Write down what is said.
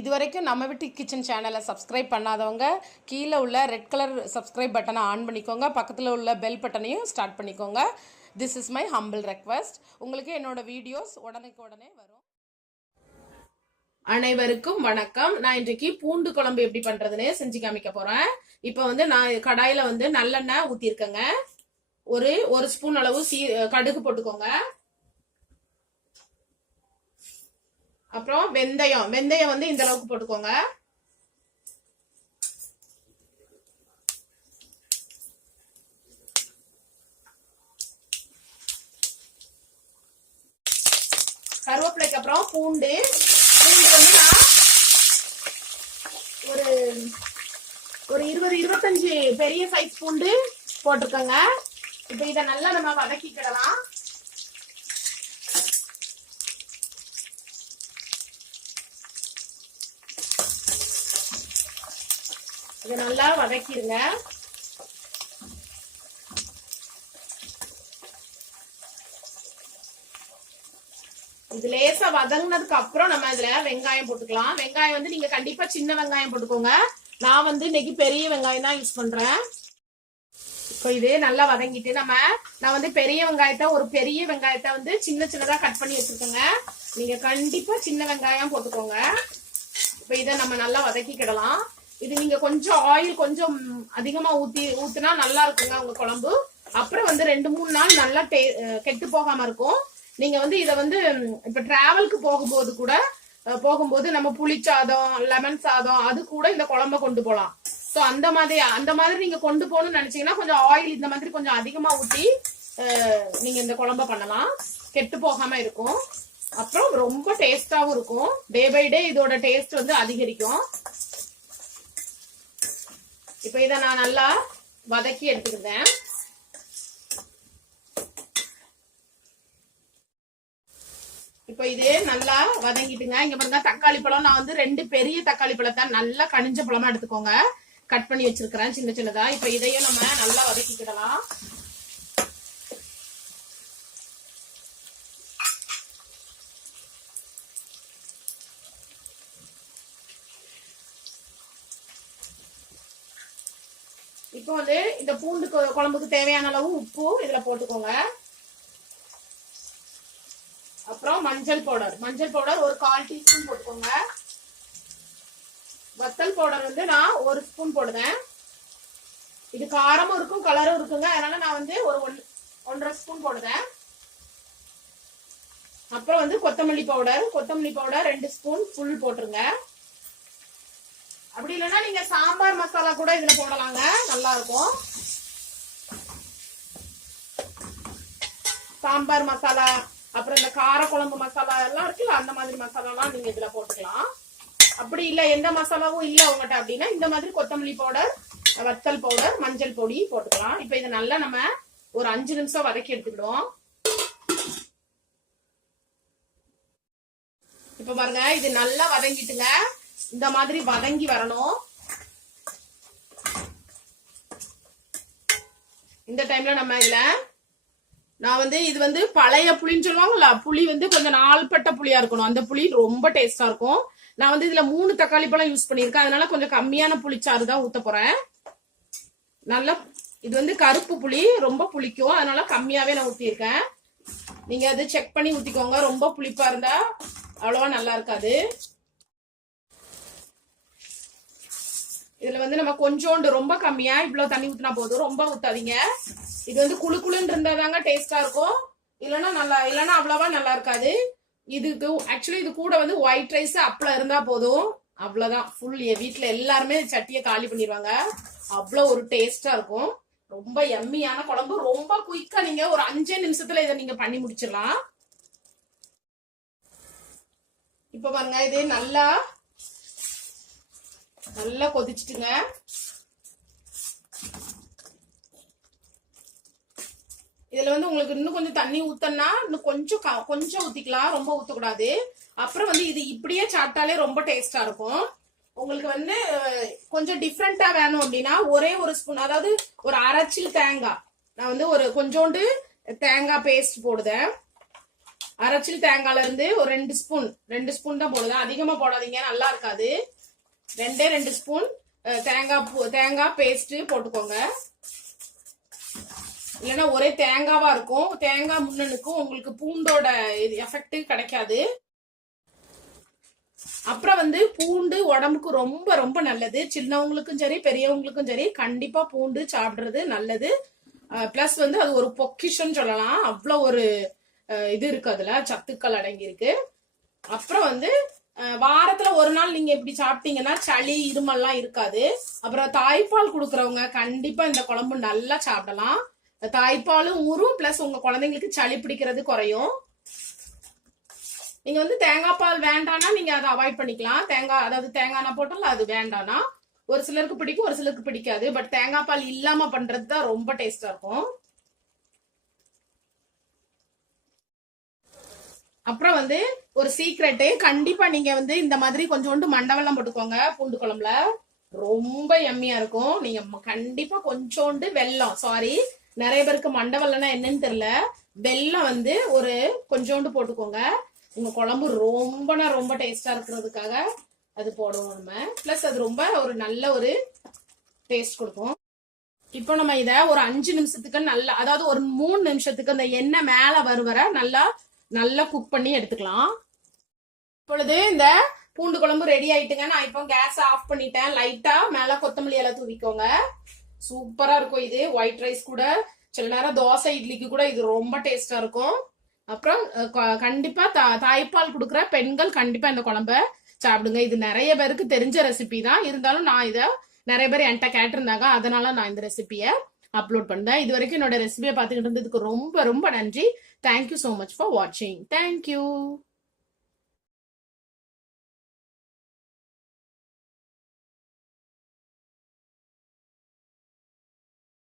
இதுவரைக்கும் நம்ம வீட்டு கிச்சன் சேனலை சப்ஸ்கிரைப் பண்ணாதவங்க கீழே உள்ள ரெட் கலர் சப்ஸ்கிரைப் பட்டனை ஆன் பண்ணிக்கோங்க. பக்கத்தில் உள்ள பெல் பட்டனையும் ஸ்டார்ட் பண்ணிக்கோங்க. This is my humble request. உங்களுக்கு என்னோட வீடியோஸ் உடனே வரும். அனைவருக்கும் வணக்கம். நான் இன்றைக்கு பூண்டு குழம்பு எப்படி பண்றதுன்னு செஞ்சு காமிக்க போறேன். இப்போ நான் கடாயில நல்லெண்ணெய் ஊத்திருக்கேங்க. ஒரு ஸ்பூன் அளவு கடுகு போட்டுக்கோங்க. அப்புறம் வெந்தயம் இந்த அளவுக்கு போட்டுக்கோங்க. கருவேப்பிலைக்கு அப்புறம் பூண்டு நான் ஒரு 20-25 பெரிய சைஸ் பூண்டு போட்டிருக்கேங்க. இப்ப இதை நல்லா நம்ம வதக்கிக்கிடலாம். இதை நல்லா வதக்கிடுங்க. இது லேசா வதங்கினதுக்கு அப்புறம் நம்ம இதுல வெங்காயம் போட்டுக்கலாம். வெங்காயம் நீங்க கண்டிப்பா சின்ன வெங்காயம் போட்டுக்கோங்க. நான் இன்னைக்கு பெரிய வெங்காயம் தான் யூஸ் பண்றேன். இப்போ இதே நல்லா வதங்கிட்டு நான் பெரிய வெங்காயத்தை ஒரு பெரிய வெங்காயத்தை சின்ன சின்னதா கட் பண்ணி வச்சிருக்கேங்க. நீங்க கண்டிப்பா சின்ன வெங்காயம் போட்டுக்கோங்க. இப்போ இதை நம்ம நல்லா வதக்கிக்கிடலாம். இது நீங்க கொஞ்சம் ஆயில் கொஞ்சம் அதிகமா ஊத்தினா நல்லா இருக்குங்க உங்க குழம்பு. அப்புறம் 2-3 நாள் நல்லா கெட்டு போகாம இருக்கும். நீங்க இதை இப்ப டிராவலுக்கு போகும்போது நம்ம புளி சாதம், லெமன் சாதம் அது கூட இந்த குழம்ப கொண்டு போகலாம். சோ அந்த மாதிரி நீங்க கொண்டு போகணும்னு நினைச்சீங்கன்னா கொஞ்சம் ஆயில் இந்த மாதிரி கொஞ்சம் அதிகமா ஊத்தி நீங்க இந்த குழம்ப பண்ணலாம். கெட்டு போகாம இருக்கும். அப்புறம் ரொம்ப டேஸ்டாவும் இருக்கும். டே பை டே இதோட டேஸ்ட் அதிகரிக்கும். இப்ப இதை நான் நல்லா வதக்கி எடுத்துக்கிறேன். இப்ப இதே நல்லா வதங்கிட்டுங்க. இங்க பாருங்க, தக்காளி பழம் நான் 2 பெரிய தக்காளி பழத்தை நல்லா கனிஞ்ச பழமா எடுத்துக்கோங்க. கட் பண்ணி வச்சிருக்கிறேன் சின்ன சின்னதா. இப்ப இதையும் நம்ம நல்லா வதக்கிக்கிடலாம். இப்போ இந்த பூண்டு குழம்புக்கு தேவையான அளவு உப்பு இதுல போட்டுக்கோங்க. அப்புறம் மஞ்சள் பவுடர் ஒரு 1/4 டீஸ்பூன் போட்டுக்கோங்க. வத்தல் பவுடர் நான் 1 ஸ்பூன் போடுவேன். இது காரமும் இருக்கும் கலரும் இருக்குங்க. அதனால நான் ஒரு 1.5 ஸ்பூன் போடுவேன். அப்புறம் கொத்தமல்லி பவுடர் 2 ஸ்பூன் ஃபுல் போட்டுருங்க. அப்படி இல்லைன்னா நீங்க சாம்பார் மசாலா கூட இதுல போடலாங்க, நல்லா இருக்கும். சாம்பார் மசாலா, அப்புறம் இந்த கார குழம்பு மசாலா எல்லாம் இருக்குல்ல, அந்த மாதிரி மசாலா எல்லாம் நீங்க இதுல போட்டுக்கலாம். அப்படி இல்ல எந்த மசாலாவும் இல்ல உங்ககிட்ட அப்படின்னா இந்த மாதிரி கொத்தமல்லி பவுடர், வத்தல் பவுடர், மஞ்சள் பொடி போட்டுக்கலாம். இப்ப இதை நல்லா நம்ம ஒரு 5 நிமிஷம் வதக்கி எடுத்துக்கிடுவோம். இப்ப பாருங்க, இது நல்லா வதங்கிட்டுங்க. இந்த மாதிரி வதங்கி வரணும். இந்த டைம்ல நம்ம இதுல நான் இது பழைய புளின்னு சொல்லுவாங்கல்ல, புளி கொஞ்சம் நாள்பட்ட புளியா இருக்கணும். அந்த புளி ரொம்ப டேஸ்டா இருக்கும். நான் இதுல 3 தக்காளி பழம் யூஸ் பண்ணிருக்கேன். அதனால கொஞ்சம் கம்மியான புளிச்சாறு தான் ஊத்த போறேன். நல்லா இது கருப்பு புளி ரொம்ப புளிக்கும். அதனால கம்மியாவே நான் ஊத்திருக்கேன். நீங்க அது செக் பண்ணி ஊத்திக்கோங்க. ரொம்ப புளிப்பா இருந்தா அவ்வளவா நல்லா இருக்காது. இதுல நம்ம கொஞ்சோண்டு ரொம்ப கம்மியா இவ்வளவு தண்ணி ஊத்தினா போதும். ரொம்ப ஊத்தாதீங்க. இது குளுக்குளுன்னு இருந்தாதாங்க டேஸ்டா இருக்கும். இல்லைன்னா அவ்வளவா நல்லா இருக்காது. இதுக்கு ஆக்சுவலி இது கூட ஒயிட் ரைஸ் அப்பளம் இருந்தா போதும். அவ்வளவுதான். ஃபுல் வீட்டுல எல்லாருமே சட்டியை காலி பண்ணிடுவாங்க. அவ்வளவு ஒரு டேஸ்டா இருக்கும். ரொம்ப எம்மியான குழம்பு. ரொம்ப குயிக்கா நீங்க ஒரு 5 நிமிஷத்துல இதை நீங்க பண்ணி முடிச்சிடலாம். இப்ப பாருங்க, இது நல்லா கொதிச்சுட்டுங்க. இதுல உங்களுக்கு இன்னும் கொஞ்சம் தண்ணி ஊத்தனா இன்னும் கொஞ்சம் ஊத்திக்கலாம். ரொம்ப ஊத்தக்கூடாது. அப்புறம் இது இப்படியே சாப்பிட்டாலே ரொம்ப டேஸ்டா இருக்கும். உங்களுக்கு கொஞ்சம் டிஃப்ரெண்டா வேணும் அப்படின்னா ஒரே ஒரு ஸ்பூன், அதாவது ஒரு அரைச்சில் தேங்காய், நான் ஒரு கொஞ்சோண்டு தேங்காய் பேஸ்ட் போடுதேன். அரைச்சில் தேங்காயில இருந்து ஒரு 2 ஸ்பூன் தான் போடுவேன். அதிகமா போடாதீங்க, நல்லா இருக்காது. 2 ஸ்பூன் தேங்காய் பேஸ்ட் போட்டுக்கோங்க. இல்லைன்னா ஒரே தேங்காவா இருக்கும், தேங்காய் முன்னனுக்கும் உங்களுக்கு பூண்டோட எஃபெக்ட் கிடைக்காது. அப்புறம் வந்து பூண்டு உடம்புக்கு ரொம்ப ரொம்ப நல்லது. சின்னவங்களுக்கும் சரி பெரியவங்களுக்கும் சரி கண்டிப்பா பூண்டு சாப்பிடுறது நல்லது. பிளஸ் வந்து அது ஒரு பொக்கிஷன் சொல்லலாம், அவ்வளோ ஒரு இது இருக்கு, அதுல சத்துக்கள் அடங்கி இருக்கு. அப்புறம் வந்து வாரத்துல ஒரு நாள் நீங்க இப்படி சாப்பிட்டீங்கன்னா சளி இருமல்லாம் இருக்காது. அப்புறம் தாய்ப்பால் கொடுக்கறவங்க கண்டிப்பா இந்த குழம்பு நல்லா சாப்பிடலாம். தாய்ப்பாலும் ஊறும், பிளஸ் உங்க குழந்தைங்களுக்கு சளி பிடிக்கிறது குறையும். நீங்க வந்து தேங்காய் பால் வேண்டானா நீங்க அதை அவாய்ட் பண்ணிக்கலாம். அதாவது தேங்காய் எண்ணெய் போட்டாலும் அது வேண்டானா ஒரு சிலருக்கு பிடிக்கும், ஒரு சிலருக்கு பிடிக்காது. பட் தேங்காய் பால் இல்லாம பண்றது தான் ரொம்ப டேஸ்டா இருக்கும். அப்புறம் வந்து ஒரு சீக்ரெட்டு, கண்டிப்பா நீங்க வந்து இந்த மாதிரி கொஞ்சோண்டு மண்டவெல்லம் போட்டுக்கோங்க பூண்டு குழம்புல, ரொம்ப எம்மியா இருக்கும். நீங்க கண்டிப்பா கொஞ்சோண்டு வெல்லம், சாரி நிறைய பேருக்கு மண்டவெல்லம்னா என்னன்னு தெரியல, வெல்லம் வந்து ஒரு கொஞ்சோண்டு போட்டுக்கோங்க. உங்க குழம்பு ரொம்ப டேஸ்டா இருக்கிறதுக்காக அது போடுவோம் நம்ம. பிளஸ் அது ரொம்ப ஒரு நல்ல ஒரு டேஸ்ட் கொடுக்கும். இப்போ நம்ம இத ஒரு 5 நிமிஷத்துக்கு நல்லா, அதாவது ஒரு 3 நிமிஷத்துக்கு அந்த எண்ணெய் மேல வர நல்லா குக் பண்ணி எடுத்துக்கலாம். இப்பொழுது இந்த பூண்டு குழம்பு ரெடி ஆயிட்டுங்க. நான் இப்போ கேஸ் ஆஃப் பண்ணிட்டேன். லைட்டா மேல கொத்தமல்லி இலை தூவிக்கோங்க. சூப்பரா இருக்கும் இது. ஒயிட் ரைஸ் கூட, சில நேரம் தோசை இட்லிக்கு கூட இது ரொம்ப டேஸ்டா இருக்கும். அப்புறம் கண்டிப்பா தாய்ப்பால் கொடுக்குற பெண்கள் கண்டிப்பா இந்த குழம்ப சாப்பிடுங்க. இது நிறைய பேருக்கு தெரிஞ்ச ரெசிபி தான், இருந்தாலும் நான் இதை நிறைய பேர் என்கிட்ட கேட்டிருந்தாங்க, அதனால நான் இந்த ரெசிபியை அப்லோட் பண்ணேன். இது வரைக்கும் என்னோட ரெசிபியை பார்த்துக்கிட்டு இருந்ததுக்கு ரொம்ப ரொம்ப நன்றி. தேங்க்யூ ஸோ மச் ஃபார் வாட்சிங். தேங்க்யூ.